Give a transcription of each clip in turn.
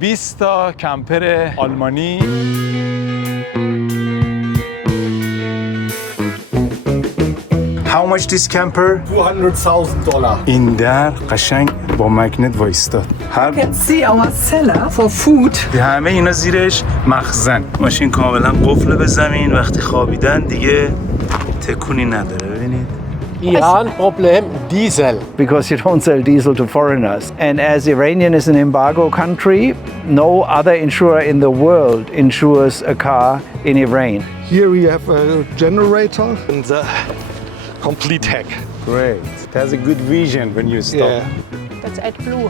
بیست تا کمپر آلمانی. How much this camper? $200,000. این در قشنگ با مگنت وایستاد. You can see our cellar for food. همه اینا زیرش مخزن. ماشین کاملا قفل به زمین، وقتی خوابیدن دیگه تکونی نداره. ببینید. Iran problem diesel. Because you don't sell diesel to foreigners. And as Iranian is an embargo country, no other insurer in the world insures a car in Iran. Here we have a generator and the complete hack. Great. It has a good vision when you stop. Yeah. That's AdBlue.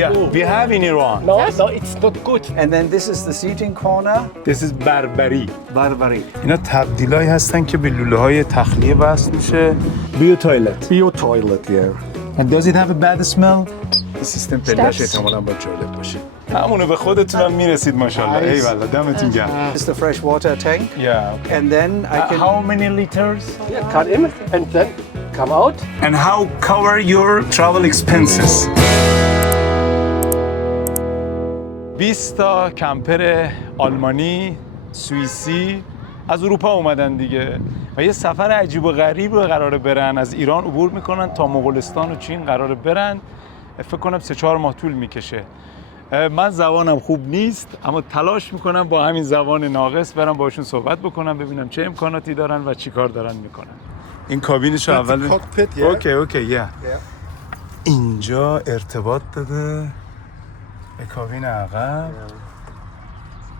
Yeah, we have in Iran. No, it's not good. And then this is the seating corner. This is بربری. Barbari. اینا تبدیلایی هستن که به لوله‌های تخلیه وصل میشه. بیو تویلت. Bio toilet, yeah. And does it have a bad smell? این سیستم پله‌اش احتمالاً با جالب باشه. همونو به خودتونم میرسید ماشاءالله. ای والله دمتون گرم. This is the fresh water tank. Yeah. And then I can... How many liters? Yeah, cut in and then come out. And how cover your travel expenses? 20 تا کمپر آلمانی، سوئیسی از اروپا اومدن دیگه و یه سفر عجیب و غریب رو قراره برن. از ایران عبور میکنن تا مغولستان و چین قراره برن. فکر کنم 3-4 ماه طول میکشه. من زبانم خوب نیست اما تلاش میکنم با همین زبان ناقص برم باشون صحبت بکنم، ببینم چه امکاناتی دارن و چی کار دارن میکنن. این کابینش رو اول cockpit, yeah. اوکی اینجا ارتباط داده به کابین عقب.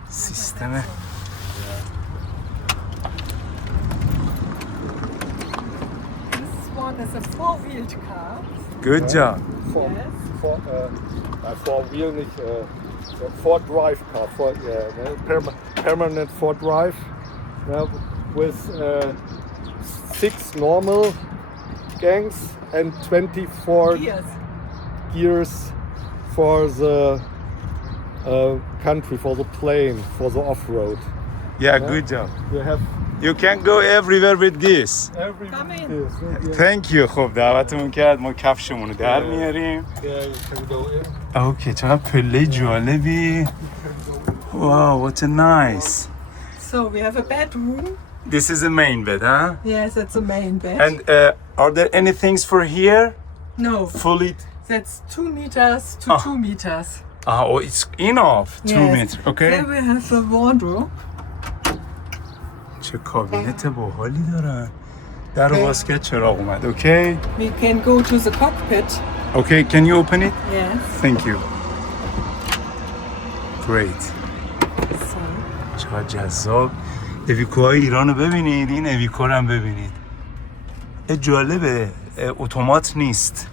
سیستم This one is a four-wheeled car. Good job. Four wheel nicht, four drive car, permanent four drive, with 6 normal gangs and 24 Yes. gears for the country, for the plane, for the off-road. Yeah, good job. You have You can go everywhere with this. every Come in. Yes, Thank you. خب دعوتمون کرد، ما کفشمون رو در میاریم. yeah, you can go in. اوکی، چقدر پله جالبی. Wow, what a nice. So we have a bedroom. This is the main bed, huh? Yes, it's a main bed. And are there any things for here? No, Fully. that's 2 meters to 2 meters. Oh, it's enough. 2 Yes. meters. Okay. Then we have a wardrobe. چه کابینت باحالی دارن. در رو باز کرد چراغ اومد. Okay. We can go to the cockpit. Okay, can you open it? Yes. Thank you. Great. So, چقدر جذاب. اویکوهای ایران رو ببینید، این اویکو رو هم ببینید. جالبه، اتومات نیست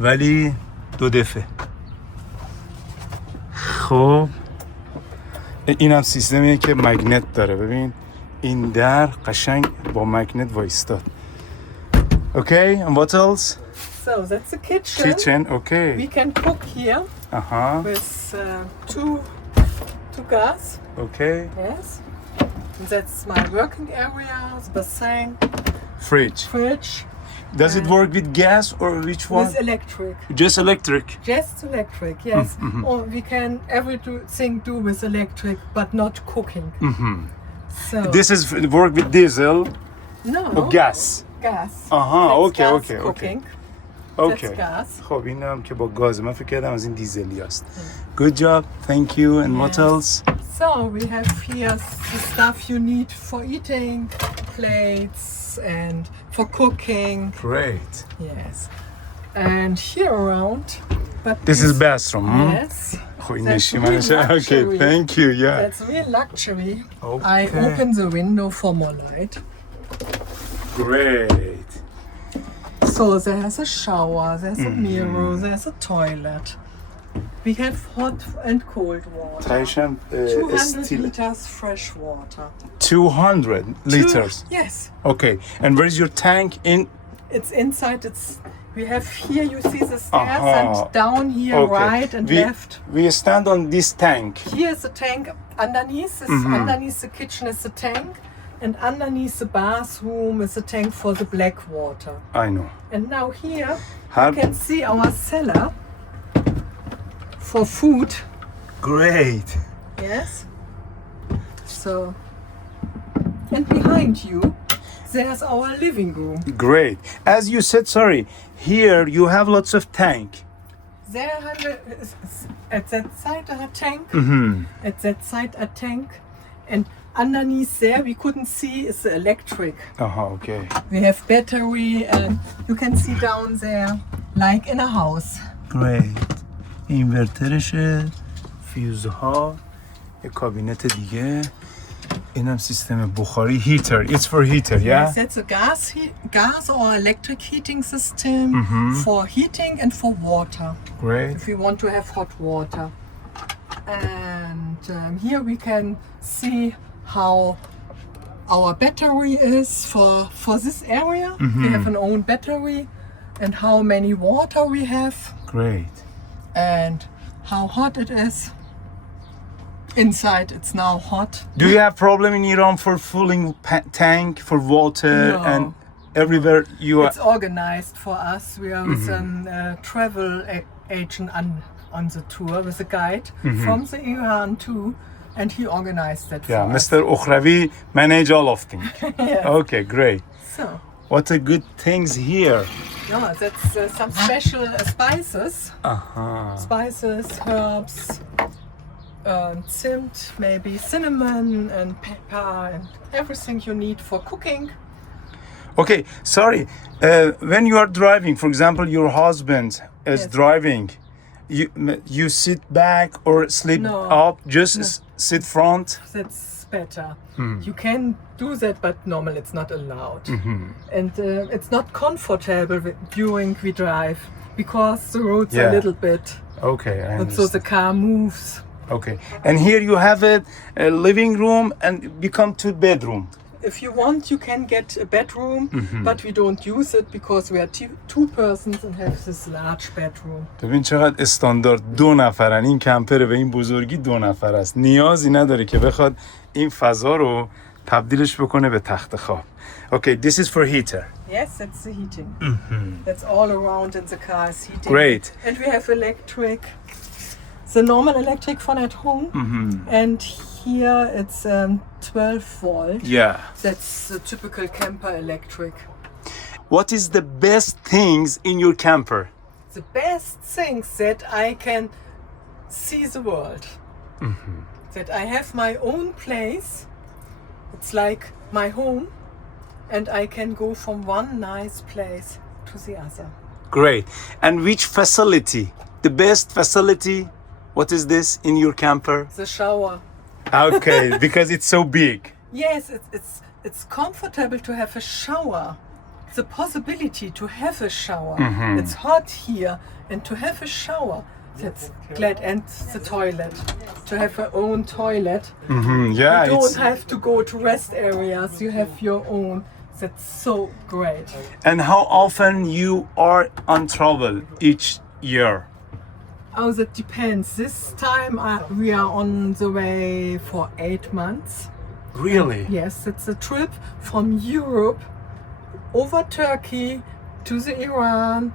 ولی 2 دفعه. خب این هم سیستمیه که مگنت داره. ببین این در قشنگ با مگنت وایستاد. Okay, and what else? so that's the kitchen. Kitchen, okay. We can cook here with two gas. Okay. Yes. That's my working area, the sink, Fridge. fridge. Does it work with gas or which one? With electric. Just electric. Just electric, yes. Or we can everything do with electric, but not cooking. So This is work with diesel no or gas. gas. Aha, That's okay, gas okay, cooking. Okay. That's gas. خب این هم که با گاز، من فکر کردم از این دیزلی است. Good job, thank you. And what Yes. else? So we have here the stuff you need for eating, plates and for cooking. Great. Yes. And here around, but This is bathroom. Hmm? yes. خب این That's نشیمنش. really Okay, luxury. thank you. Yeah. That's real luxury. Okay. I open the window for more light. Great. So there's a shower, there's a mirror, there's a toilet. We have hot and cold water. تایش هم 200 استیل. liters fresh water. 200 liters. Yes. Okay. And where is your tank in? It's inside, we have here, you see the stairs Aha. and down here, Okay. right and left. We stand on this tank. Here is the tank, underneath the kitchen is the tank. And underneath the bathroom is a tank for the black water. I know. And now here Have- you can see our cellar for food. Great. Yes. So, and behind you, there's our living room. Great. As you said, sorry, here you have lots of tank. There at that side a tank, at that side a tank, and underneath there we couldn't see is the electric. Okay. We have battery and you can see down there like in a house. Great. اینورترشه، فیوزها، یه کابینت دیگه. اینم سیستم بخاری heater. It's for heater, yeah? Yes, that's a gas or electric heating system for heating and for water. Great. If you want to have hot water. And here we can see how our battery is for this area. We have an own battery and how many water we have Great. and how hot it is. Inside it's now hot. Do you have problem in Iran for filling tank for water No. and everywhere you are? It's organized for us. We are with a travel agent on the tour with a guide from the Iran too, and he organized that Yeah, for us. Mr. Okhravi manage all of things. Yes. Okay, great. So, What a good things here. yeah, that's some special spices. Spices, herbs, zimt, maybe cinnamon and pepper and everything you need for cooking. Okay, sorry. When you are driving, for example, your husband is Yes. driving, you sit back or sleep No. up, just sit front. That's better. You can do that, but normally it's not allowed. And it's not comfortable during we drive because the roads are Yeah. a little bit, Okay, I and so the car moves. Okay, and here you have a living room and become 2 bedroom. If you want, you can get a bedroom, but we don't use it because we are two persons and have this large bedroom. ببین چقدر استاندارد 2 نفرن. این کمپر به این بزرگی 2 نفر است. نیازی نداره که بخواد این فضا رو تبدیلش بکنه به تخت خواب. Okay, this is for heater. Yes, that's the heating. That's all around in the car is heating. Great. And we have electric, the normal electric from at home, and here it's 12 volt. Yeah. That's the typical camper electric. What is the best things in your camper? The best things that I can see the world. That I have my own place. It's like my home, and I can go from one nice place to the other. Great. And which facility? The best facility? What is this in your camper? The shower. Okay, because it's so big. Yes, it's comfortable to have a shower. The possibility to have a shower. It's hot here, and to have a shower. That's glad, and the toilet. To have your own toilet. Yeah, You it's don't have to go to rest areas. You have your own. That's so great. And how often you are on travel each year? Oh, that depends. This time we are on the way for 8 months. Really? Yes, it's a trip from Europe over Turkey to the Iran,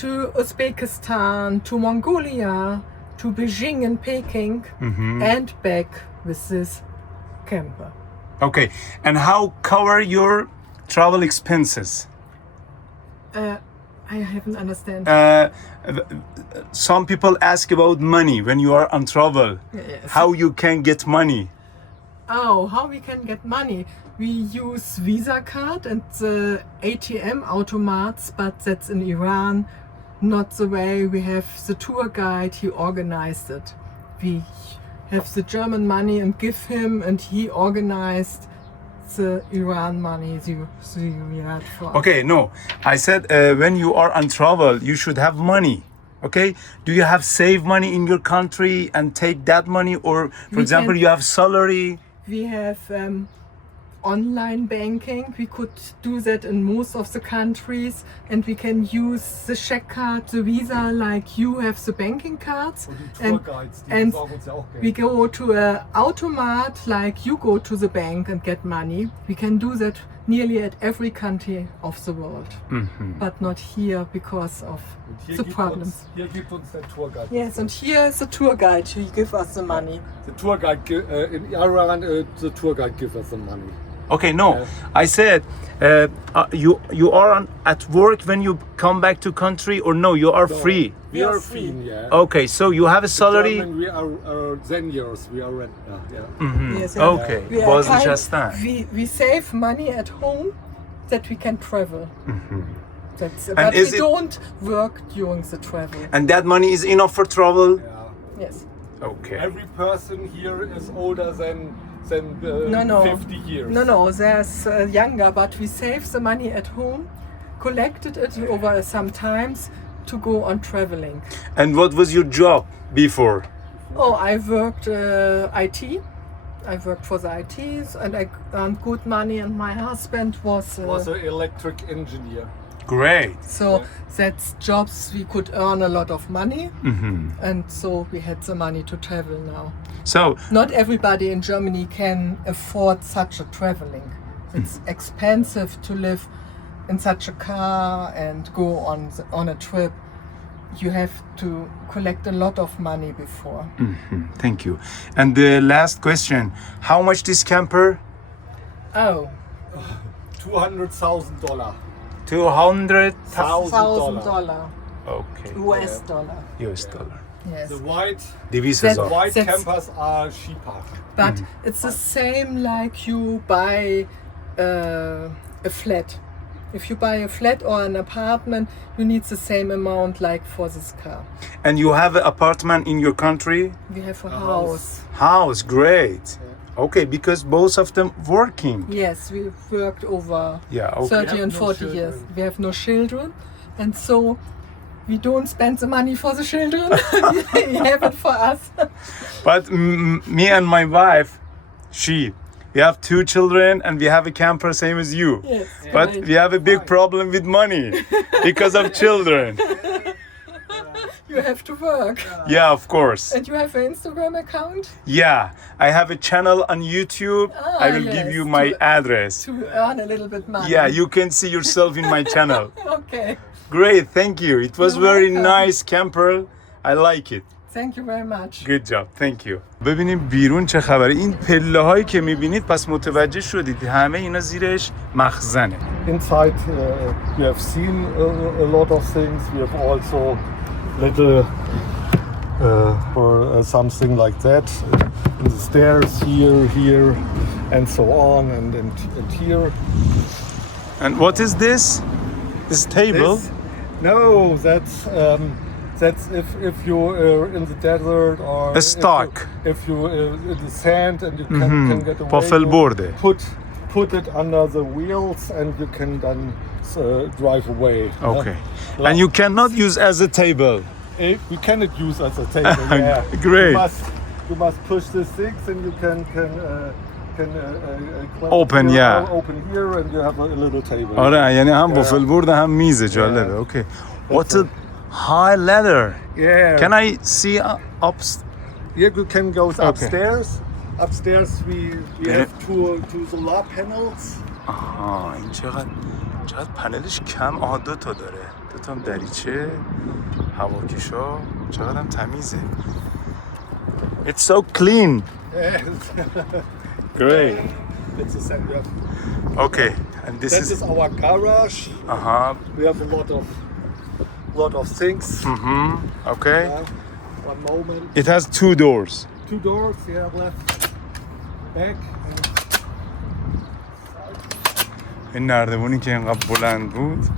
to Uzbekistan, to Mongolia, to Beijing and Peking, and back with this camper. Okay. And how cover your travel expenses? I haven't understand. Some people ask about money when you are on travel. Yes. How you can get money? Oh, how we can get money? We use Visa card and the ATM automats, but that's in Iran not the way. We have the tour guide, he organized it. We have the German money and give him, and he organized the Iran money. We had for us. Okay, no. I said when you are on travel, you should have money. Okay? Do you have save money in your country and take that money? Or, for We example, can- you have salary? We have online banking. We could do that in most of the countries, and we can use the check card, the Visa, like you have the banking cards. And we go to a automat, like you go to the bank and get money. We can do that nearly at every country of the world, but not here because of the problems. Hier gibt uns der Tourguide. Yes, and here is the tour guide who give us the money. The tour guide in Iran, the tour guide gives us the money. Okay, no. I said you are at work when you come back to country, or no? You are free. We are free, yeah. Okay, so you have a salary. German, we are seniors. We are rent. Yeah. Yes, Okay. we, are Boznashastan. we save money at home that we can travel. That's, And but is we it- don't work during the travel. And that money is enough for travel. Yes. Okay. Every person here is older than No. 50 years. No, there's younger, but we save the money at home, collected it over some times to go on traveling. And what was your job before? Oh, I worked IT. I worked for the ITs and I earned good money, and my husband was an electric engineer. Great. so that's jobs we could earn a lot of money, and so we had the money to travel now. So Not everybody in Germany can afford such a traveling. It's expensive to live in such a car and go on a trip. You have to collect a lot of money before. thank you. And the last question: how much this camper? Oh, $200,000. $200,000. $1,000 Okay. US dollar. US dollar. Yes. The white 200,000. white That's- campers are cheaper. But it's the same like you buy a flat. If you buy a flat or an apartment, you need the same amount like for this car. And you have an apartment in your country? We have a house. House, great. Okay, because both of them working. Yes, we've worked over Yeah, okay. 30 and no 40 children. years. We have no children, and so we don't spend the money for the children. We have it for us. But me and my wife, we have 2 children and we have a camper same as you. Yes, But right. we have a big problem with money because of children. You have to work. Yeah, of course. And you have an Instagram account Yeah, I have a channel on YouTube. I will give yes, you my to- address. to earn a little bit money. Yeah, you can see yourself in my channel. Okay. Great, thank you. It was You're very welcome. nice camper. I like it. Thank you very much. Good job. Thank you. ببینیم بیرون چه خبره. این پله هایی که میبینید پس متوجه شدید همه اینا زیرش مخزنه. Inside, we have seen a lot of things. We have also little or something like that. In the stairs here, and so on, and here. And what is this? This table? This- No, that's if you're in the desert or A stock. If you in the sand and you can get away. Pafel you borde. Put it under the wheels and you can then drive away. Okay. And you cannot use as a table. We cannot use as a table. Yeah. Great. You must push the sticks and you can Open, here, yeah. Open here and you have a little table. آره یعنی هم بافل برد هم میزه جالبه. Okay. What a high ladder. Yeah. Can I see up? Here you can go Okay. upstairs. Upstairs we have two solar panels. آها این چقدر پنلش کم. آها 2 تا داره. 2 تا هم دریچه هواکشا. چقدر هم تمیزه. It's so clean. Yes. Great. That's the center. Okay. And this That is is our garage. We have a lot of things. okay. One moment. It has 2 doors. 2 doors. Yeah, left, back. این نردبونی که اینقدر بلند بود.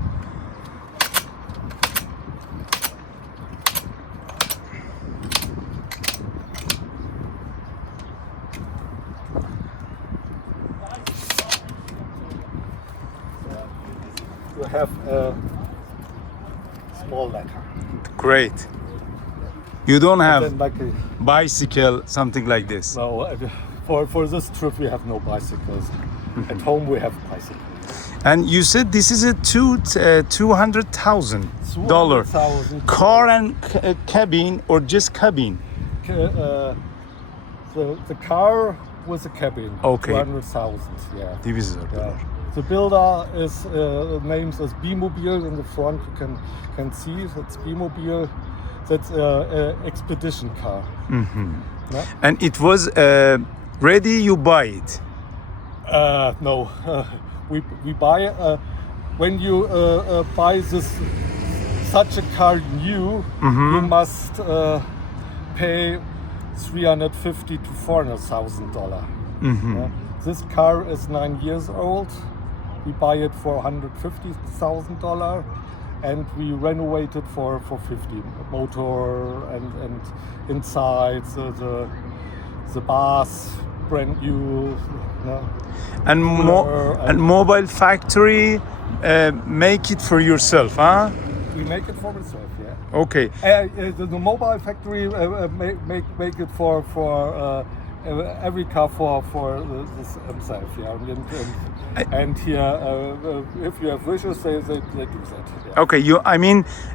You have a small ladder. Great. You don't Then have like bicycle, something like this. no, for this trip we have no bicycles. At home we have bicycles. And you said this is a $200,000 $200,000. car and cabin, or just cabin? The car with a cabin. Okay. $200,000. Yeah. $200,000. The builder is names as B-Mobile in the front. You can see that's B-Mobile. That's a expedition car. Yeah? And it was ready, you buy it. No, we buy when you buy such a car new, you must pay $350,000 to $400,000. Yeah? This car is 9 years old. We buy it for $150,000, and we renovate it for 50. Motor and inside the bars brand new. Yeah. And Cooler and mobile factory make it for yourself, huh? We make it for ourselves, yeah. Okay. The mobile factory make it for every car for this himself, yeah. And here, if you have wishes, they do that. Yeah. Okay,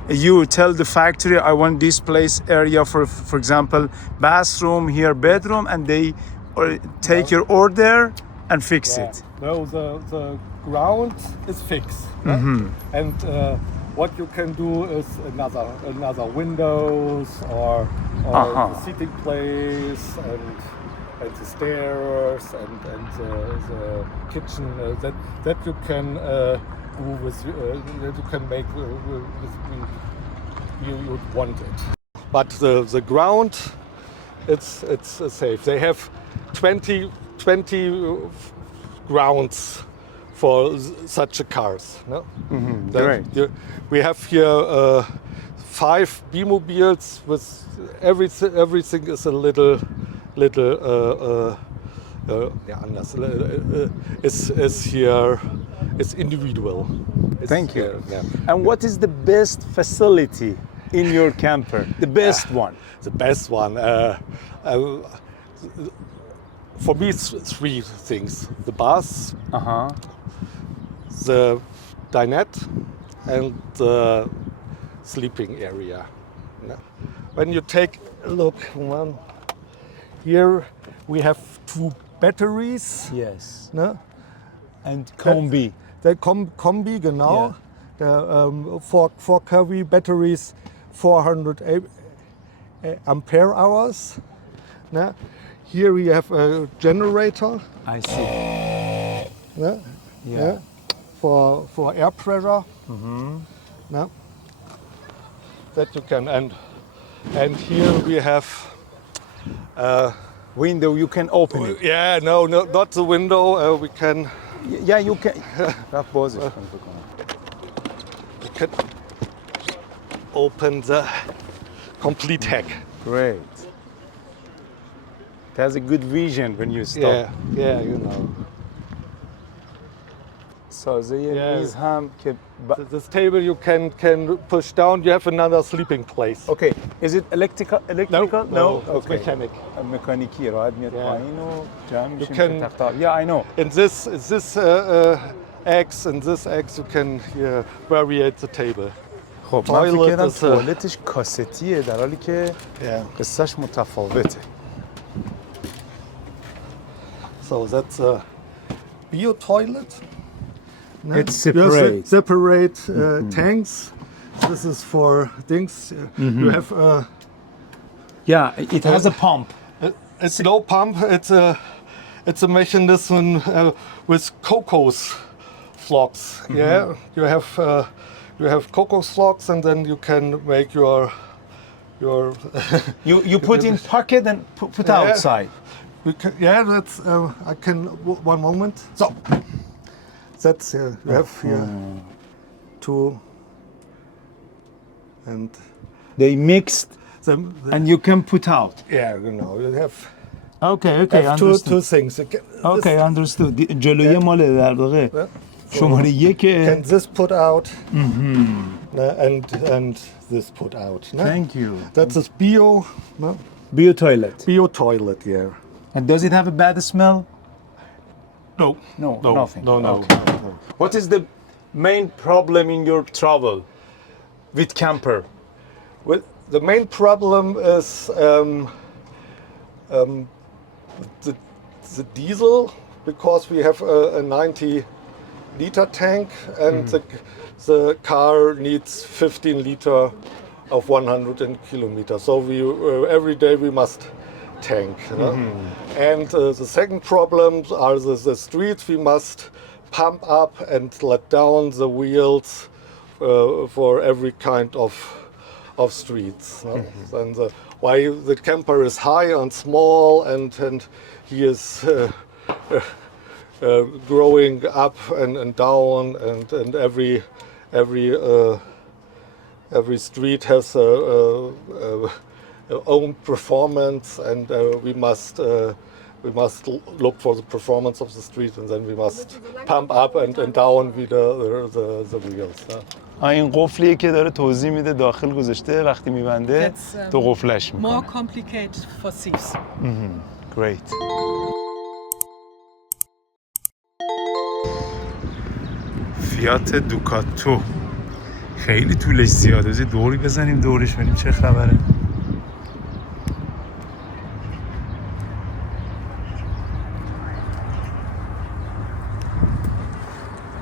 you tell the factory I want this place area for example, bathroom here, bedroom, and they take your order and fix Yeah. it. No, the ground is fixed, yeah? And what you can do is another windows or seating place and the stairs and the kitchen that you can do with that you can make with you would want it. But the ground, it's safe. They have 20 grounds for such a cars. No? Great. We have here 5 B-mobiles with everything is a little anders. Is here. It's individual. Thank you. Yeah. And what is the best facility in your camper? The best one. The best one. For me, it's 3 things: the bus, the dinette, and the sleeping area. When you take a look, here we have 2 batteries. Yes. Ne? And combi. The Kombi, genau. The 4 kW batteries, 400 ampere hours. Ne? Here we have a generator. I see. Ne? Yeah. For air pressure. Ne? That you can and here we have Window, you can open it. yeah, no, not the window. We can Yeah, you can. we can open the complete hack. Great. It has a good vision when you stop. Yeah, you know. سازه Yeah. میز هم که This table you can push down. You have another sleeping place. Okay. Is it electrical? No, it's Okay. mechanic. مکانیکی راحت میاد Yeah. پایین و جمع میشیم can- که تخت. Yeah, I know. In this X and this X you can variate the table. خب من فکر Toilet کردم is a- توالتش کاستیه در حالی که Yeah. قصهش متفاوته. So that's a bio toilet. It's You have separate. separate tanks. This is for things. You have Yeah, it has a pump. it's no pump. It's a mechanism with cocos flocks. Yeah, you have cocos flocks, and then you can make your You put in pocket and put Yeah. outside. that's I can one moment. So that's you have here 2 and They mixed and you can put out. yeah, you know you have Okay, two things. You can- Okay, understood. جلوی مال در واقع شماره یک. Can this put out and this put out. No? Thank you. That's a bio Bio toilet. yeah. And does it have a bad smell? No, No, nothing. No. Okay. What is the main problem in your travel with camper? Well, the main problem is the diesel, because we have a 90 liter tank, and the car needs 15 liter of 100 kilometers. So we every day we must tank. And the second problems are the streets. We must pump up and let down the wheels for every kind of streets. And why the camper is high and small, and he is growing up and down, and every street has a own performance, and we must look for the performance of the street, and then we must pump up and down with the wheels. این قفلیه که داره توضیح میده داخل گذاشته وقتی میبنده تو قفلش میکنه. More complicated for thieves. Great. فیات دوکاتو خیلی طولش زیاده. دوری بزنیم دورش ببینیم چه خبره.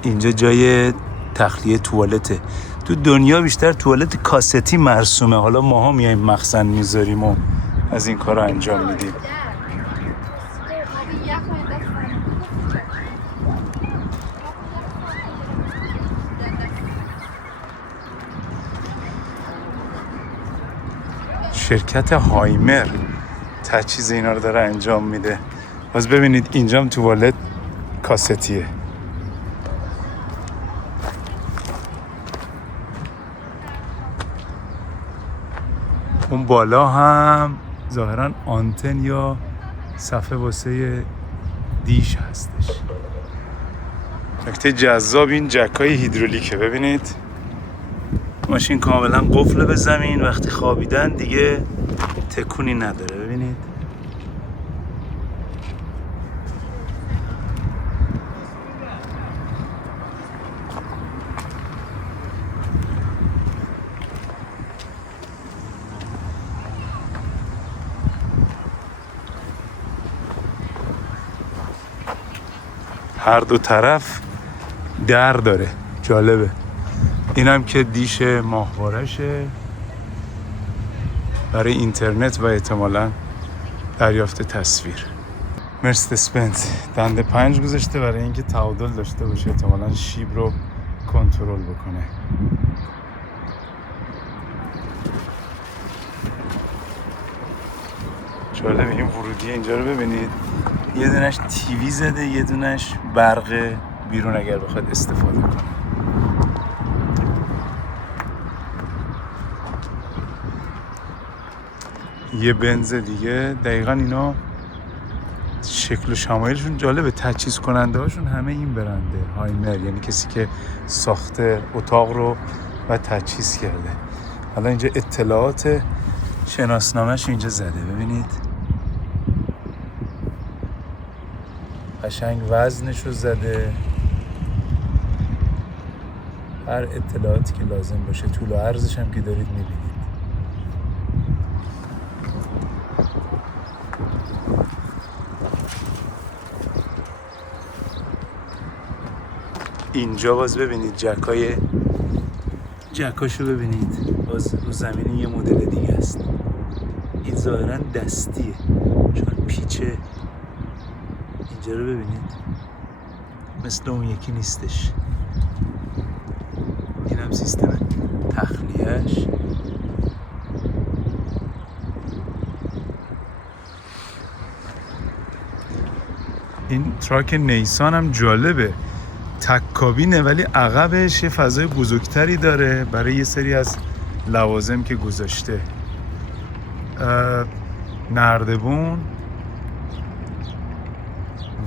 اینجا جای تخلیه توالته. تو دنیا بیشتر توالت کاستی مرسومه. حالا ماها میایم مخزن میذاریم و از این کارا انجام میدیم. شرکت هایمر تجهیز اینا رو داره انجام میده. باز ببینید اینجام توالت کاستیه. اون بالا هم ظاهراً آنتن یا صفحه واسه دیش هستش. نکته جذاب این جکای هیدرولیکه. ببینید ماشین کاملا قفل به زمین، وقتی خوابیدن دیگه تکونی نداره. ببینید هر دو طرف در داره. جالبه. اینم که دیش ماهوارشه برای اینترنت و احتمالاً دریافت تصویر. مرسدس بنز دنده 5 گذاشته برای اینکه تعادل داشته باشه، احتمالاً شیب رو کنترل بکنه. جالبه این ورودی اینجا رو ببینید. یه دونش تیوی زده، یه دونش برق بیرون اگر بخواد استفاده کنه. یه بنز دیگه. دقیقاً اینا شکل و شمایلشون جالبه. تجهیز کننده هاشون همه این برنده هایمر، یعنی کسی که ساخته اتاق رو و تجهیز کرده. حالا اینجا اطلاعات شناسنامه‌ش اینجا زده. ببینید قشنگ وزنش رو زده، هر اطلاعاتی که لازم باشه، طول و عرضش هم که دارید میبینید. اینجا باز ببینید جکاشو ببینید. باز رو زمین یه مدل دیگه است. این ظاهراً دستیه چون پیچه. اینجا رو ببینید مثل اون یکی نیستش. این هم سیستم تخلیهش. این تراک نیسان هم جالبه. تک کابینه ولی عقبش یه فضای بزرگتری داره برای یه سری از لوازم که گذاشته. نردبون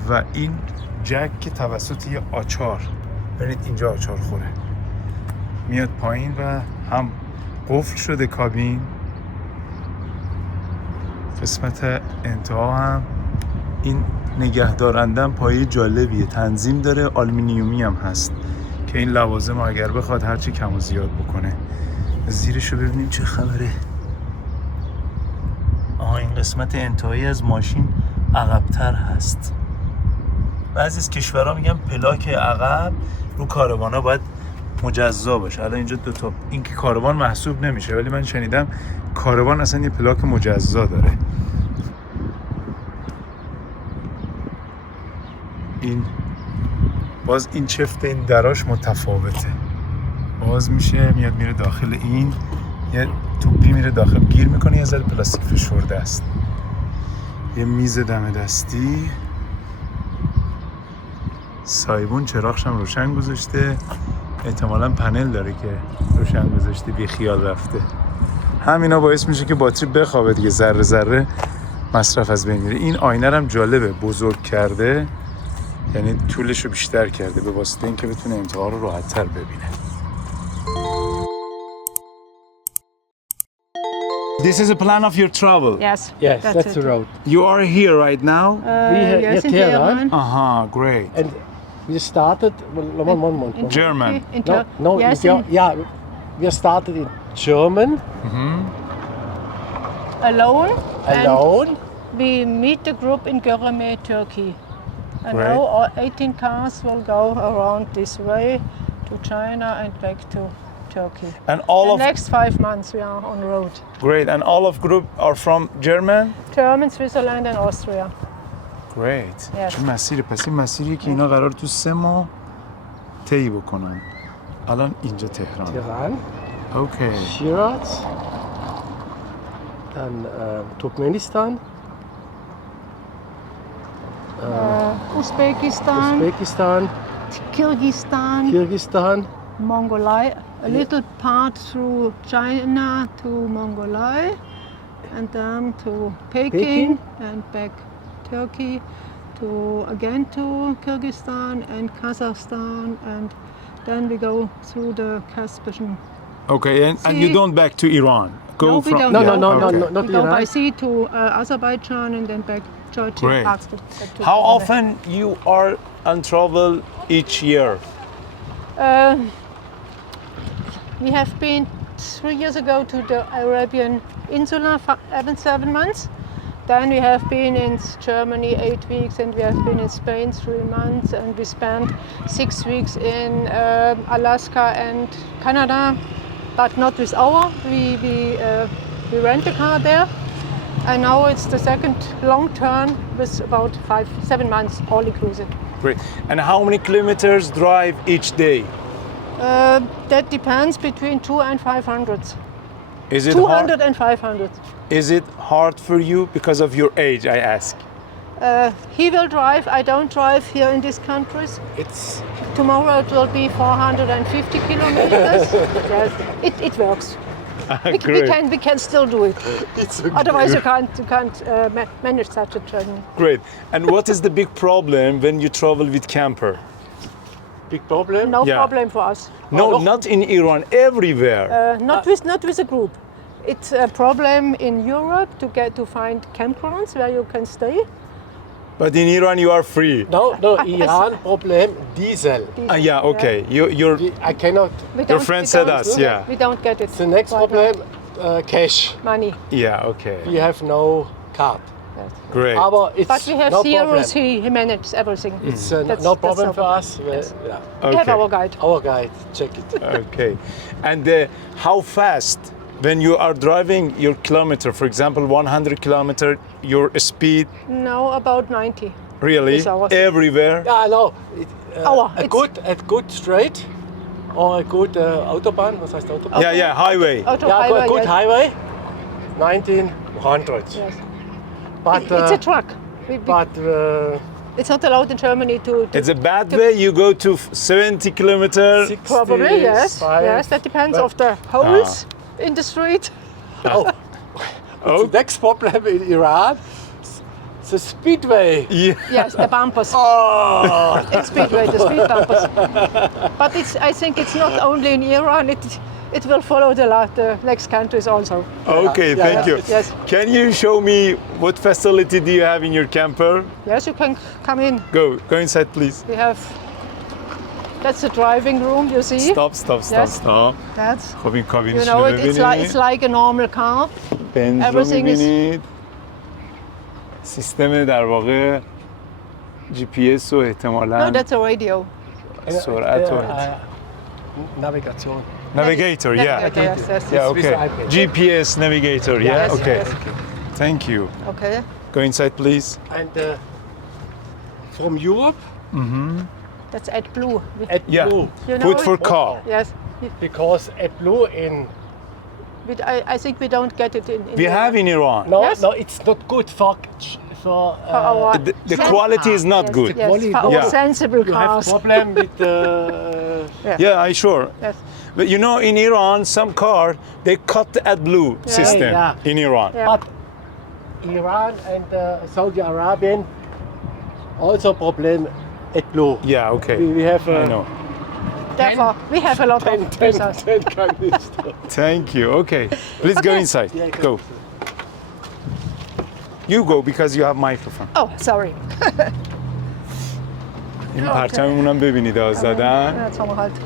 و این جک که توسط یه آچار، ببینید اینجا آچار خوره، میاد پایین و هم قفل شده کابین. قسمت انتها هم این نگهدارندن پایه جالبیه، تنظیم داره، آلومینیومی هم هست که این لوازم اگر بخواد هرچی کم و زیاد بکنه. زیرشو ببینیم چه خبره. این قسمت انتهایی از ماشین عقب‌تر هست. بعضی از کشورها میگن پلاک عقب رو کاروانا باید مجزا باشه. الان اینجا دو تا این که کاروان محسوب نمیشه، ولی من شنیدم کاروان اصلا یه پلاک مجزا داره. این باز این چفت این دراش متفاوته، باز میشه میاد میره داخل این، یه توپی میره داخل گیر میکنه، یه ذره پلاستیک فشرده است. یه میز دم دستی، سایبون چراغش هم روشن گذاشته، احتمالاً پنل داره که روشن گذاشته بی خیال رفته. همینا باعث میشه که باتری بخوابه دیگه، ذره ذره مصرف از بین میره. این آینه هم جالبه، بزرگ کرده، یعنی طولش رو بیشتر کرده به واسطه اینکه بتونه انتها رو راحت‌تر ببینه. This is a plan of your travel. Yes. Yes, that's the road. You are here right now? Yes, in Tehran. Tehran. Great. And we started, one moment. German. No, Yes, yeah, we started in German, alone. alone. And we meet the group in Göreme, Turkey. And Great. now all 18 cars will go around this way to China and back to Turkey. And all The of next 5 months we are on road. great. And all of group are from German? German, Switzerland and Austria. Great. Yes. چه مسیره؟ پس این مسیریه که اینا قرار تو 3 ماه طی بکنن. الان اینجا تهران. Tehran, اوکی. Shiraz, dann Turkmenistan, Uzbekistan, Usbekistan, Kyrgyzstan, Kyrgyzstan, Mongolei, a little part through China to Mongolei, and then to Peking, and back Turkey, to again to Kyrgyzstan and Kazakhstan, and then we go through the Caspian. Okay, and you See- don't back to Iran? Go No, we from don't No, go. no, no, Okay. no, not We go by Iran. sea to Azerbaijan and then back Georgia. Great. back to How Germany. often you are on travel each year? We have been 3 years ago to the Arabian Insula for 7 months. Then we have been in Germany 8 weeks, and we have been in Spain 3 months, and we spent 6 weeks in Alaska and Canada, but not with our. We rent a car there, and now it's the second long term with about 7 months all inclusive. Great. And how many kilometers drive each day? That depends between 200 and 500. Is it 200 hard? and 500. Is it hard for you because of your age, I ask? He will drive. I don't drive here in these countries. It's Tomorrow it will be 450 kilometers. Yes, it works. We can still do it. Otherwise you can't manage such a journey. Great. And what is the big problem when you travel with camper? big problem. No Yeah. problem for us. No, not in Iran, everywhere. Not with a group. It's a problem in Europe to find campgrounds where you can stay. But in Iran you are free. No, Iran problem, diesel. Yeah, okay. You're I cannot. your friend said us, yeah. We don't get it. The next right problem, cash. now. Money. Yeah, okay. We have no card. Great. It's But we have no zeros. problem. He manages everything. It's That's- no that's problem no for problem. us. Yes. Yeah. We have Okay. our guide. Our guide, check it. Okay. And how fast when you are driving your kilometer, for example, 100 kilometer, your speed, No, about 90. really, It's ours. everywhere? Yeah, no. It, Our, a good straight or a good Autobahn. Was heißt Autobahn? Yeah, highway. Auto Yeah, highway, good yes. highway. 1900. Yes. But It's a truck. but It's not allowed in Germany to It's a bad way. You go to 70 kilometers. 60, probably yes. 5, Yes, that depends but- of the holes in the street. Oh. The next problem in Iran, the speedway. Yeah. Yes, the bumpers. Oh. It's speedway, the speed bumpers. But I think it's not only in Iran. It will follow the next countries also. Okay, Yeah, thank yeah. you. Yes. Can you show me what facility do you have in your camper? Yes, you can come in. Go inside, please. We have. That's the driving room. You see. Stop. Yes. That's. خب این کابینش You know, it's like a normal car. بنز رو everything is- می‌بینید. سیستم در واقع GPS و احتمالاً No, that's a radio. سرعت و Navigation. navigator, yeah. Yes, yes. Yeah, Swiss okay. iPad. GPS navigator, yeah, Yes, okay. yes. Thank you. Okay. Go inside, please. And from Europe, That's AdBlue. Yeah. Blue. You know Food for it? car. Yes. Because Blue in I think we don't get it in We have in Iran. no, Yes. no, it's not good for our The quality is not yes, good. Yes, quality. for our Yeah. sensible you have cars. problem with the Yeah, I sure. Yes. But you know, in Iran, some car they cut the AdBlue system Yeah. in Iran. Yeah. but Iran and Saudi Arabian also problem Blue. Yeah, okay. We have I know. Therefore, we have a lot of 10 users. canister. Thank you. Okay. Please go inside. Yeah, Go. You go because you have microphone. Oh, sorry. این پرچممون هم ببینید زدن. That's all right.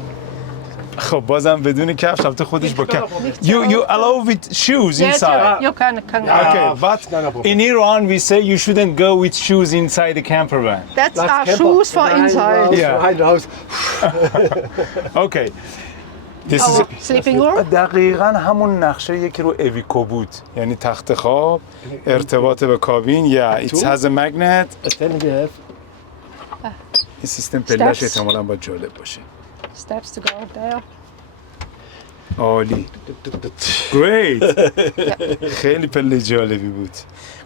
خب بازم بدون کفش البته خودش با کفش. You allow with shoes Yes, inside. you can. Okay, but no problem. in Iran we say you shouldn't go with shoes inside the camper van. That's our shoes for inside. Yeah. Right house. Okay. This is Our sleeping room. دقیقاً همون نقشه که رو اویکو بود، یعنی تخت خواب، ارتباط به کابین. Yeah, it has a magnet. Then we have این سیستم پلش Steps. احتمالاً باید جالب باشه. Steps to go up there. عالی. Great. خیلی پله جالبی بود.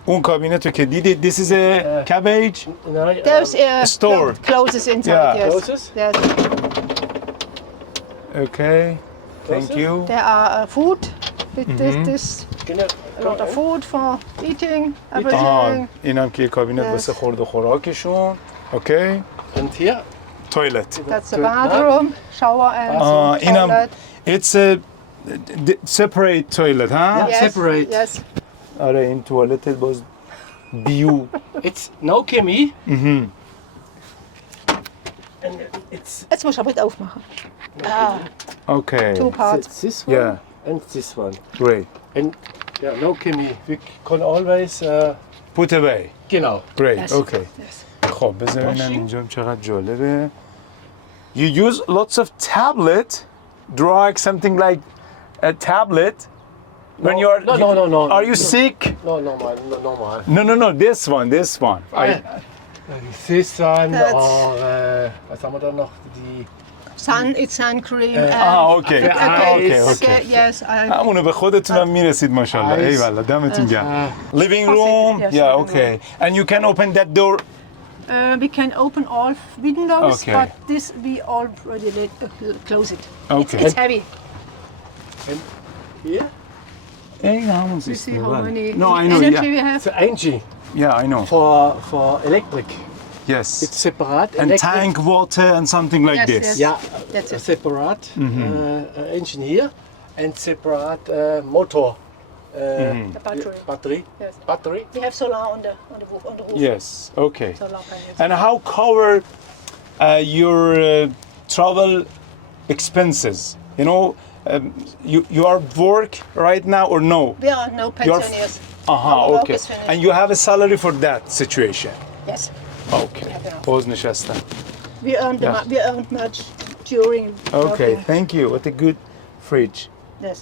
اون کابینت رو که دیدید. This is a cabbage. There's Store. closes inside. Yeah. Yes. Closes? Yes. Okay. Thank you. There are food. This a lot of food for eating. Everything. اینم که یه کابینت Yes. واسه خورد و خوراکشون. Okay. and here Toilet. That's the bathroom, shower and اینم toilet. it's a separate toilet, huh? Yeah. separate. Yes. آره این توالت باز بیو. it's no chemie. And it's Jetzt muss ich aber nicht aufmachen. Okay. Two parts. this one Yeah. and this one. Great. And yeah, no chemie. We can always Put away. genau. Great. Yes. Okay. Yes. خب بذار ببینم اینجا چقدر جالبه. You use lots of tablet, drag something like a tablet when No, you are. no. Are you sick? No, normal. No. This one. This one That's- or was haben wir da noch? Die It's sun cream. Okay. Okay. Yes. همونو به خودتونم میرسید ماشاءالله. Ice. ایوالله دمتون گرم. Living Possible, room. yes, Yeah. living Okay. And you can open that door. We can open all windows, Okay. but this we already close it. Okay. It's heavy. here. این همون You see سیستم. how many No, I know. energy Yeah. we have. It's NG Yeah, I know. for electric. Yes. It's separate. And electric. tank water and something like Yes, this. yes. Yeah, That's it. separate engine here and separate motor. The battery. Battery. Yes. Battery. We have solar on the roof. On the roof. Yes. Okay. Solar panels. And how cover your travel expenses? You know, you are work right now or no? We are no pensioners. Our work Okay. is finished. And you have a salary for that situation. Yes. Okay. have enough. بازنشستن. We earned Yeah. we earned much during. Okay. working. Thank you. What a good fridge. Yes.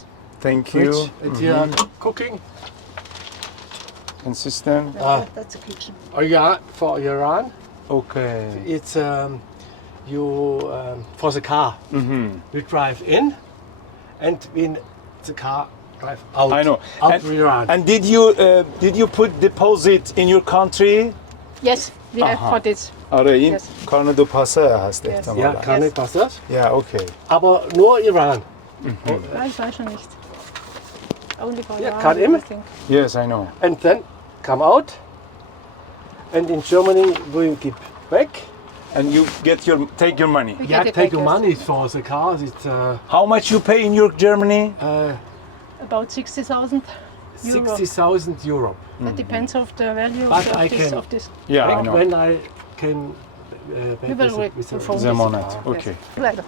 Thank you. And here cooking. Consistent. That's the kitchen. For Iran, Okay. it's you for the car. We drive in, and when the car drive out. I know. Out And- of Iran. And did you put deposit in your country? Yes, we have for this. آره این Yes. کارن دو پاسه هست احتمالاً. ja, kann nicht passieren. Yeah, okay. Aber nur Iran. Ich weiß schon nicht. Only for Ja, Iran, kann immer. I think. Yes, I know. And then come out. And in Germany we give back. And you take your money. We Yeah, get it take back, your yes. money for the cars. It's How much you pay in your Germany? About 60,000 euro. 60,000 euro. That depends of the value But I of this. can- Of this. Yeah, I Like know. when I can We will perform this. زمانت. Yes. اوکی. Later.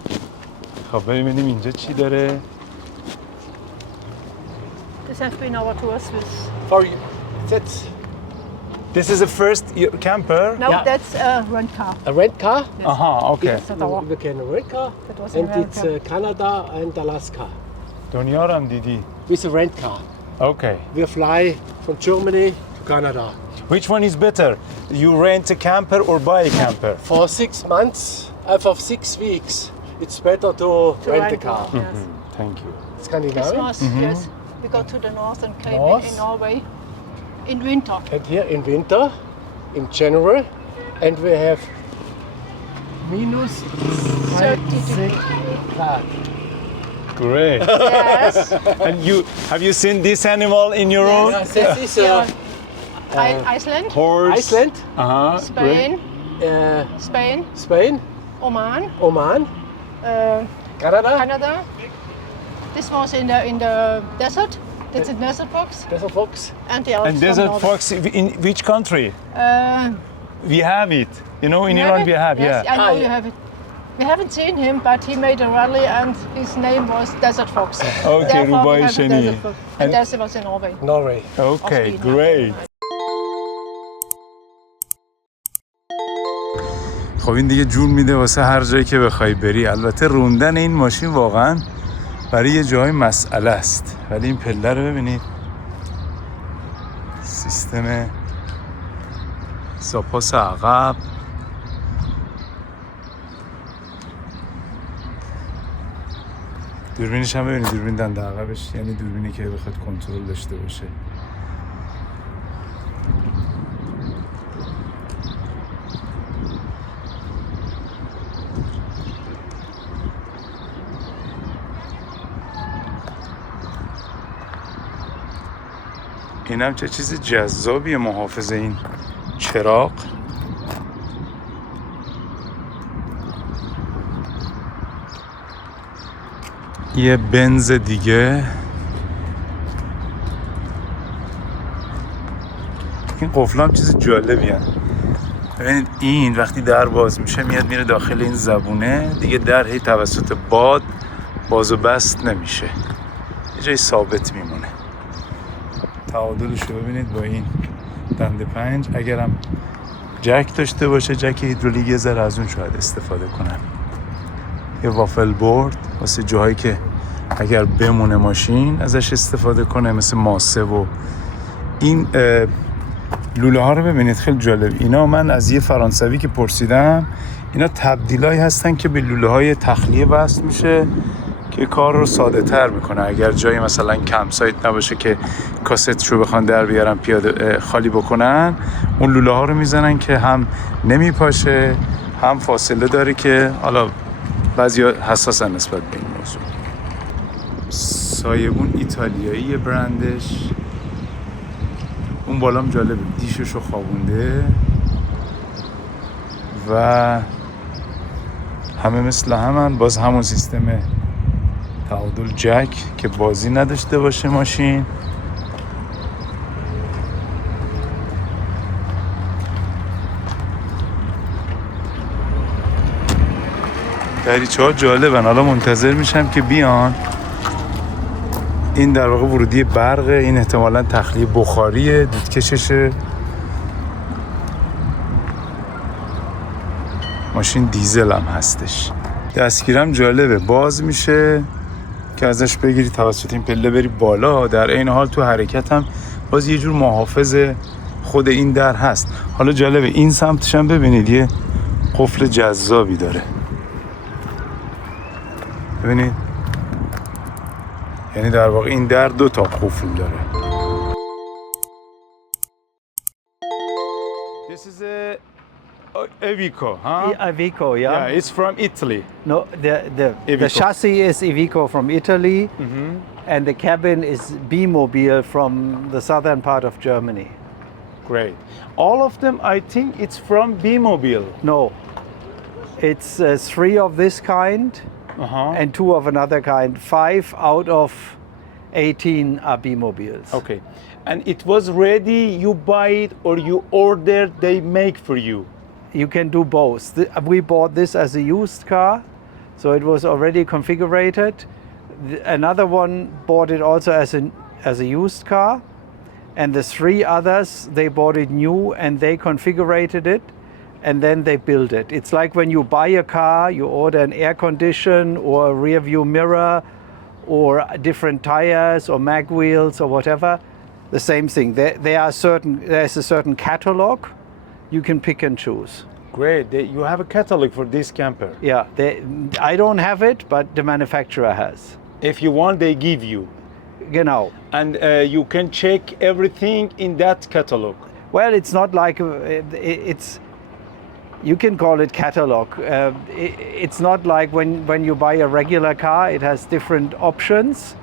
خب ببینیم اینجا چی داره. This has been our tours with. For you. That's This is the first camper? No, Yeah. that's a rent car. A rent car. Okay. We can rent car. That was in And it's America. Canada and Alaska دنیا رو هم دیدی. with a rent car. Okay. We fly from Germany to Canada. Which one is better? You rent a camper or buy a camper? For 6 months, for 6 weeks, it's better to rent a car. Yes. Thank you. Scandinavia. Christmas, yes. We go to the north and came North. in Norway in winter. And here in winter, in January, and we have minus 30 grad. Great. Yes. And have you seen this animal in your own? Yes, this is Iceland, Horse. Iceland, Spain, Spain, Spain, Oman, Oman, Canada, Canada. This was in the desert. That's a desert fox. Desert Fox. And the Alps And from desert Norway. fox in which country? We have it. You know, in You Iran have we it? have, Yes, yeah. I know yeah. you have it. We haven't seen him, but he made a rally and his name was Desert Fox. Okay, Therefore, we Rubai have a Sheni. Desert Fox. And that was in Norway. Norway. Okay, Sweden. great. خب این دیگه جون میده واسه هر جایی که بخوای بری. البته روندن این ماشین واقعا برای یه جای مسئله است، ولی این پله رو ببینید، سیستم ساپاس عقب، دوربینش هم ببینید، دوربین دنده عقبش یعنی دوربینی که بخواد کنترل داشته باشه. این هم چه چیز جذابیه، محافظ این چراغ. یه بنز دیگه. این قفل هم چیز جالبی هست. ببینید این وقتی در باز میشه میاد میره داخل این زبونه دیگه، در هی توسط باد باز و بست نمیشه، یه جای ثابت میمونه. تعادلش رو ببینید با این دنده 5. اگرم جک داشته باشه، جک هیدرولیک، یه ذره از اون شاید استفاده کنم. یه وافل بورد واسه جاهایی که اگر بمونه ماشین ازش استفاده کنه، مثل ماسه. و این لوله ها رو ببینید خیلی جالب. اینا من از یه فرانسوی که پرسیدم، اینا تبدیلایی هستن که به لوله های تخلیه وصل میشه که کار رو ساده تر میکنه. اگر جایی مثلا کم سایت نباشه که کاست رو بخوان در بیارن پیاده خالی بکنن، اون لوله ها رو میزنن که هم نمیپاشه هم فاصله داره، که حالا بعضیا حساسن نسبت به این موضوع. سایبون ایتالیایی برندش. اون بالام جالبه، دیشش رو خوابونده و همه مثل همن، باز همون سیستم تعادل جک که بازی نداشته باشه ماشین. دریچه ها جالبن، حالا منتظر میشم که بیان. این در واقع ورودی برقه، این احتمالاً تخلیه بخاریه، دودکششه. ماشین دیزل هم هستش. دستگیرم جالبه، باز میشه که ازش بگیری توسط این پله بری بالا. در این حال تو حرکت هم باز یه جور محافظ خود این در هست. حالا جالبه این سمتش هم ببینید یه قفل جذابی داره، ببینید، یعنی در واقع این در 2 تا قفل داره. This is a Iveco, huh? Iveco, yeah. Yeah, it's from Italy. No, the Iveco. chassis is Iveco from Italy, and the cabin is B-Mobile from the southern part of Germany. Great. All of them, I think it's from B-Mobile. No, it's 3 of this kind and 2 of another kind. 5 out of 18 are B-Mobiles. Okay. And it was ready, you buy it or you order, they make for you? You can do both. We bought this as a used car, so it was already configured. Another one bought it also as a used car, And the 3 others, they bought it new and they configured it and then they build it. It's like when you buy a car, you order an air condition or a rear view mirror or different tires or mag wheels or whatever. The same thing. There's a certain catalog you can pick and choose. Great. You have a catalog for this camper. Yeah, I don't have it, but the manufacturer has. If you want, they give you. Genau. And you can check everything in that catalog. Well, it's not like you can call it catalog. It's not like when you buy a regular car, it has different options.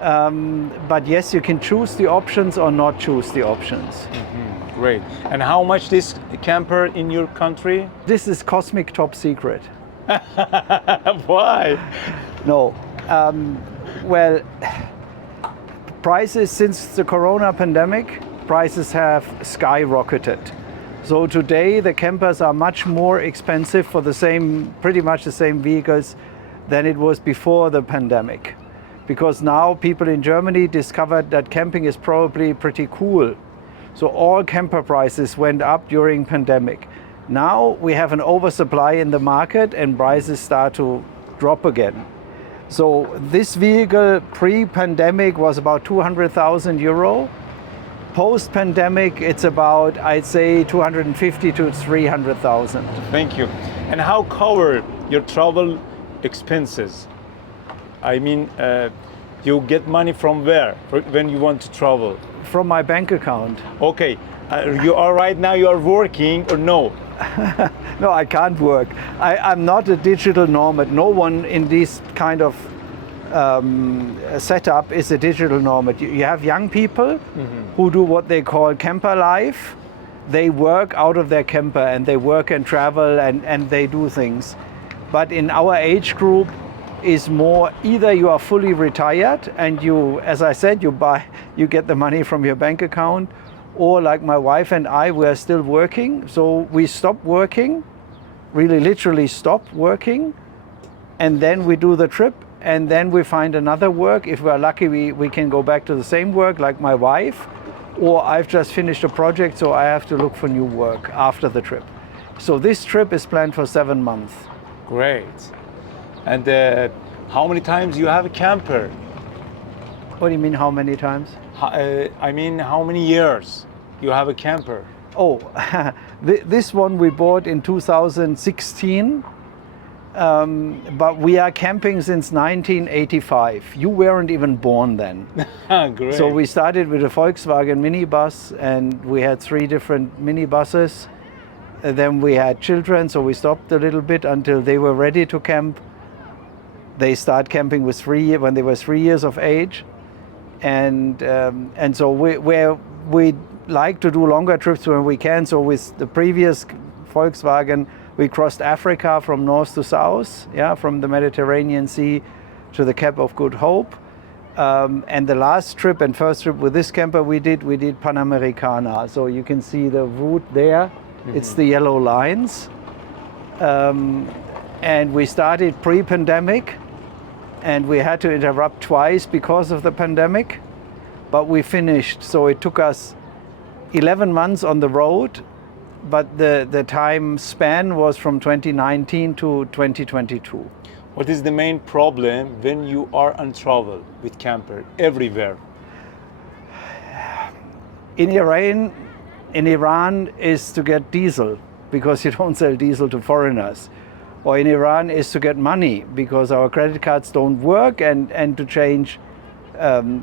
But yes, you can choose the options or not choose the options. Great. And how much this camper in your country? This is cosmic top secret. Why? No. Well, prices since the corona pandemic, prices have skyrocketed. So today the campers are much more expensive for pretty much the same vehicles than it was before the pandemic. Because now people in Germany discovered that camping is probably pretty cool. So all camper prices went up during pandemic. Now we have an oversupply in the market and prices start to drop again. So this vehicle pre-pandemic was about 200,000 euro. Post-pandemic, it's about, I'd say, 250 to 300,000. Thank you. And how cover your travel expenses? I mean, you get money from where when you want to travel? From my bank account. Okay. You are right now, you are working or no? No, I can't work. I'm not a digital nomad. No one in this kind of setup is a digital nomad. You have young people who do what they call camper life. They work out of their camper and they work and travel and they do things. But in our age group is more either you are fully retired and you, as I said, you get the money from your bank account, or like my wife and I, we are still working. So we stop working, really literally stop working, and then we do the trip, and then we find another work. If we're lucky, we can go back to the same work, like my wife, or I've just finished a project, so I have to look for new work after the trip. So this trip is planned for 7 months. Great. And how many times you have a camper? What do you mean, how many times? I mean, how many years you have a camper? Oh, this one we bought in 2016, but we are camping since 1985. You weren't even born then. Great. So we started with a Volkswagen minibus, and we had 3 different minibuses. Then we had children, so we stopped a little bit until they were ready to camp. They start camping when they were 3 years of age, and so we like to do longer trips when we can. So with the previous Volkswagen, we crossed Africa from north to south, from the Mediterranean Sea to the Cape of Good Hope. And the last trip and first trip with this camper we did Panamericana. So you can see the route there. It's the yellow lines. And we started pre-pandemic, and we had to interrupt twice because of the pandemic, but we finished. So it took us 11 months on the road, but the time span was from 2019 to 2022. What is the main problem when you are on travel with camper everywhere? In Iran is to get diesel, because you don't sell diesel to foreigners. Or in Iran is to get money, because our credit cards don't work, and to change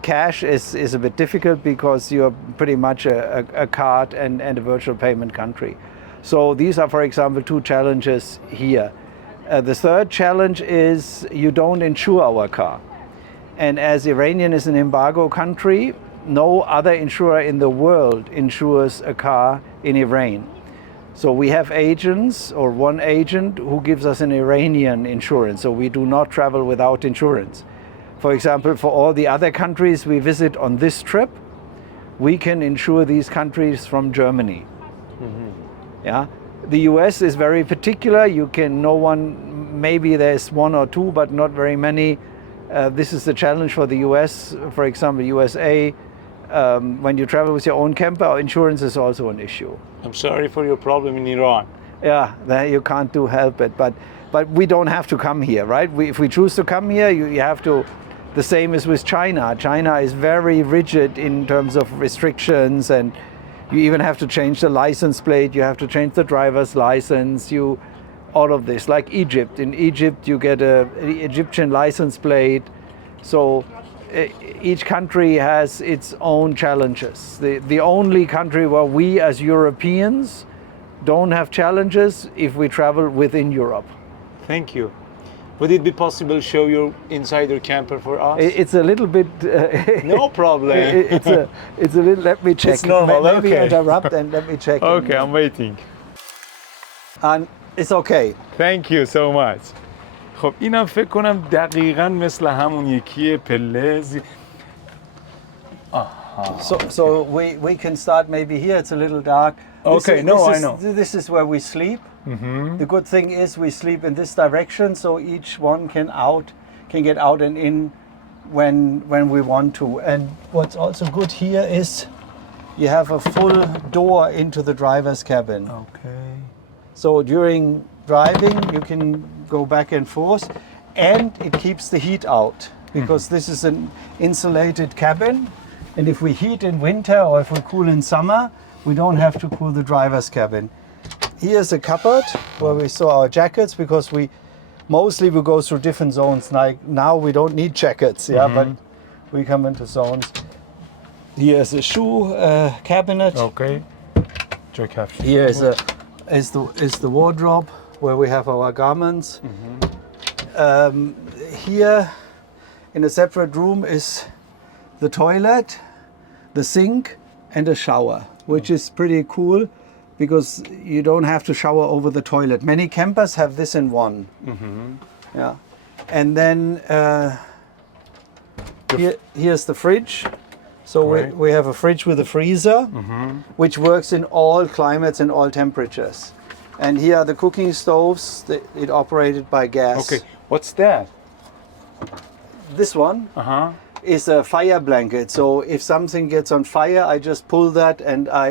cash is a bit difficult, because you're pretty much a card and a virtual payment country. So these are, for example, 2 challenges here. The third challenge is you don't insure our car. And as Iranian is an embargo country, no other insurer in the world insures a car in Iran. So we have agents, or one agent who gives us an Iranian insurance. So we do not travel without insurance. For example, for all the other countries we visit on this trip, we can insure these countries from Germany. Yeah. The US is very particular. Maybe there's 1 or 2, but not very many. This is the challenge for the US. For example, USA, when you travel with your own camper, insurance is also an issue. I'm sorry for your problem in Iran. Yeah, that you can't help it, but we don't have to come here, right? If we choose to come here, you have to. The same is with China. China is very rigid in terms of restrictions, and you even have to change the license plate. You have to change the driver's license. All of this, like Egypt. In Egypt, you get an Egyptian license plate. So each country has its own challenges. The only country where we as Europeans don't have challenges if we travel within Europe. Thank you. Would it be possible to show your insider camper for us? It's a little bit. No problem. It's a little. Let me check. It's normal. Maybe Okay. interrupt and let me check. Okay, I'm waiting. And it's okay. Thank you so much. خب اینم فکر کنم دقیقاً مثل همون یکی پله So we can start maybe here. It's a little dark. Okay, I know. This is where we sleep. The good thing is we sleep in this direction, so each one can get out and in when we want to. And what's also good here is you have a full door into the driver's cabin. Okay. So during driving you can go back and forth, and it keeps the heat out because this is an insulated cabin, and if we heat in winter or if we cool in summer, we don't have to cool the driver's cabin. Here's a cupboard where we store our jackets, because we mostly go through different zones. Like now we don't need jackets, but we come into zones. Here's a shoe cabinet. Okay. Here is the wardrobe where we have our garments. Here in a separate room is the toilet, the sink, and a shower, which is pretty cool because you don't have to shower over the toilet. Many campers have this in one. Yeah. And then here's the fridge. So we have a fridge with a freezer, which works in all climates and all temperatures. And here are the cooking stoves. It operated by gas. Okay. What's that? This one is a fire blanket. So if something gets on fire, I just pull that and I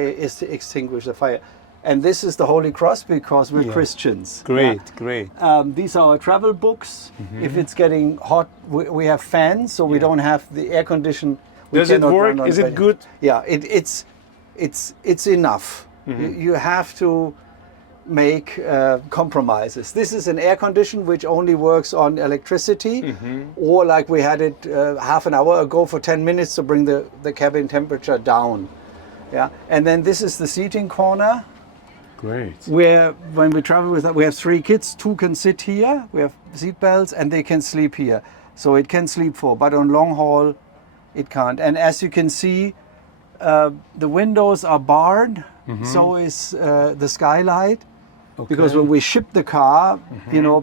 extinguish the fire. And this is the Holy Cross because we're Christians. Great. These are our travel books. If it's getting hot, we have fans, so we don't have the air condition. Does it work? Is it good? Yeah, it's enough. You have to make compromises. This is an air condition which only works on electricity, or like we had it half an hour ago for 10 minutes to bring the cabin temperature down. Yeah, and then this is the seating corner. Great. Where when we travel with that, we have 3 kids. 2 can sit here. We have seat belts, and they can sleep here. So it can sleep 4, but on long haul, it can't. And as you can see, the windows are barred. So is the skylight. Okay. Because when we ship the car,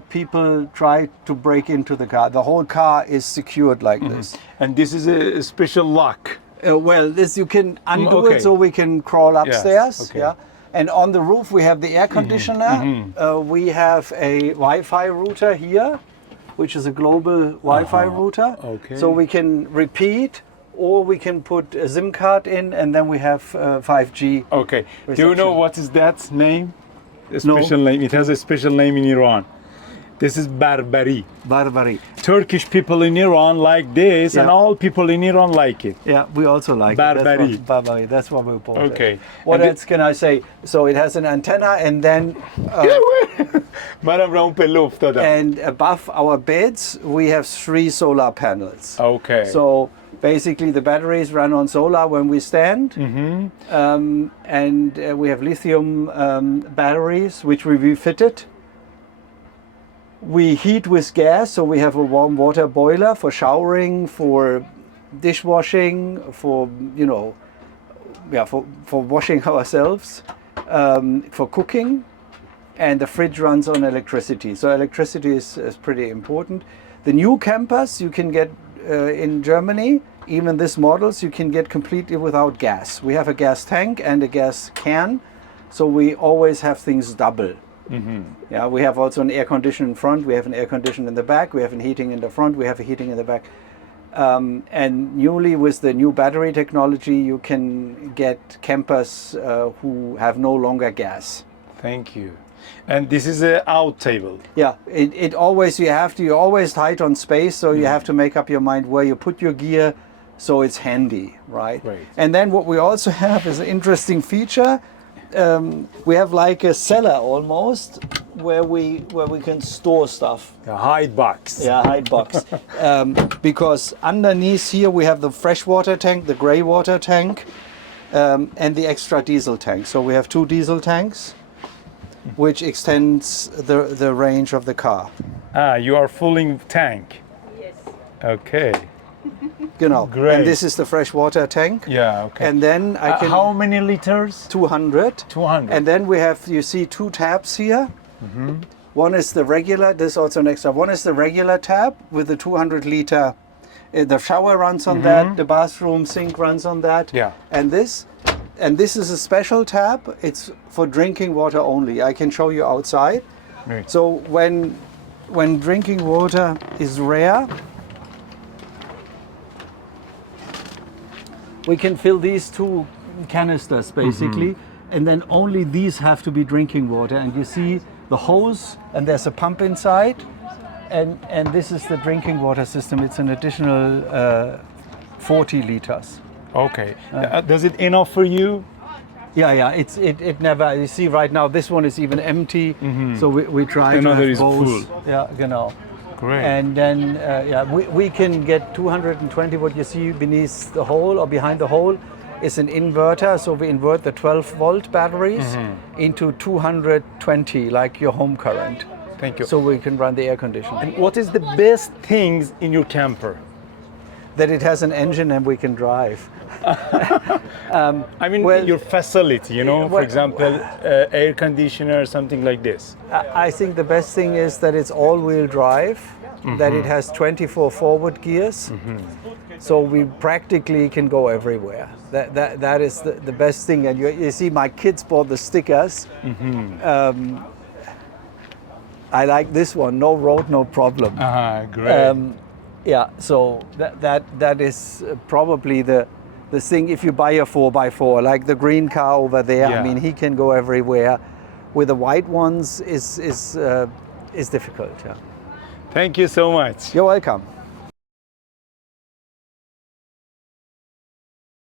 people try to break into the car. The whole car is secured like this. And this is a special lock. This you can undo it so we can crawl upstairs. Yes. Okay. Yeah. And on the roof we have the air conditioner. We have a Wi-Fi router here, which is a global Wi-Fi router. Okay. So we can repeat, or we can put a SIM card in, and then we have 5G. Okay. reception. Do you know what is that name? A special name. It has a special name in Iran. This is Barbari. Barbari. Turkish people in Iran like this, and all people in Iran like it. Yeah, we also like Barbari. it. Barbari. That's what we bought. Okay. What else can I say? So it has an antenna, and then and above our beds we have 3 solar panels. Okay. So basically the batteries run on solar when we stand, and we have lithium batteries which we refitted. We heat with gas, so we have a warm water boiler for showering, for dishwashing, for for washing ourselves, for cooking, and the fridge runs on electricity. So electricity is pretty important. The new campers you can get in Germany, even these models, you can get completely without gas. We have a gas tank and a gas can, so we always have things double. Yeah, we have also an air conditioner in front, we have an air conditioner in the back, we have a heating in the front, we have a heating in the back. And newly with the new battery technology, you can get campers who have no longer gas. Thank you. And this is a out table. Yeah, it always, you're always tight on space, so you have to make up your mind where you put your gear so it's handy, right? Right. And then what we also have is an interesting feature. We have like a cellar almost where we can store stuff. A hide box. Yeah, hide box. Because underneath here we have the freshwater tank, the grey water tank, and the extra diesel tank. So we have 2 diesel tanks, which extends the range of the car. Ah, you are filling tank. Yes. Okay. Genau. Great. And this is the freshwater tank. Yeah, okay. And then I can... How many liters? 200. 200. And then we have, you see 2 tabs here. One is the regular, this is also an extra. One is the regular tab with the 200 liter. The shower runs on that, the bathroom sink runs on that. Yeah. And this is a special tab. It's for drinking water only. I can show you outside. Right. So when drinking water is rare, we can fill these 2 canisters basically, and then only these have to be drinking water. And you see the hose, and there's a pump inside, and this is the drinking water system. It's an additional 40 liters. Okay. Does it enough for you? Yeah. It never. You see, right now this one is even empty. So we try Another to have is both. full. Yeah, genau. Great. And then we can get 220. What you see beneath the hole or behind the hole is an inverter. So we invert the 12-volt batteries into 220, like your home current. Thank you. So we can run the air conditioning. And what is the best things in your camper? That it has an engine and we can drive. I mean, well, your facility, you know, for well, example, air conditioner, something like this. I think the best thing is that it's all-wheel drive, that it has 24 forward gears, so we practically can go everywhere. That is the best thing. And you see, my kids bought the stickers. I like this one, no road, no problem. Great. Yeah, so that is probably the thing. If you buy a 4x4, like the green car over there, Yeah. I mean, he can go everywhere. With the white ones is difficult. Yeah. Thank you so much. You're welcome.